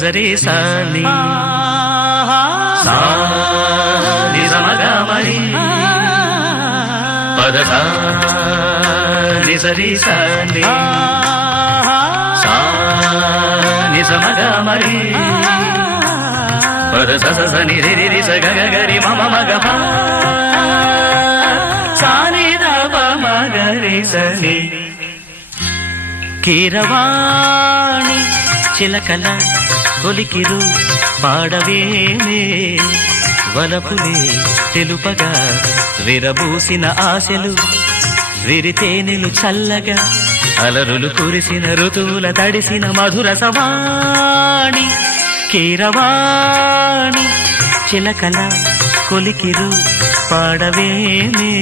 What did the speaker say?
నిజరి సాని సా నిజమగ మరి పద సా నిజరి సాని సా నిజమగ మరి పద స స ని రి రి స గ గ రి మ మ మ గ ప సా ని ద ప మ గ రి స ని కీరవాణి చిలకల కొలికిరు పాడవేమే వలపులే తెలుపగా విరబూసిన ఆశలు విరితేనెలు చల్లగా అలరులు కురిసిన ఋతువుల తడిసిన మధుర సవాణి కీరవాణి చిలకల కొలికిరు పాడవేమే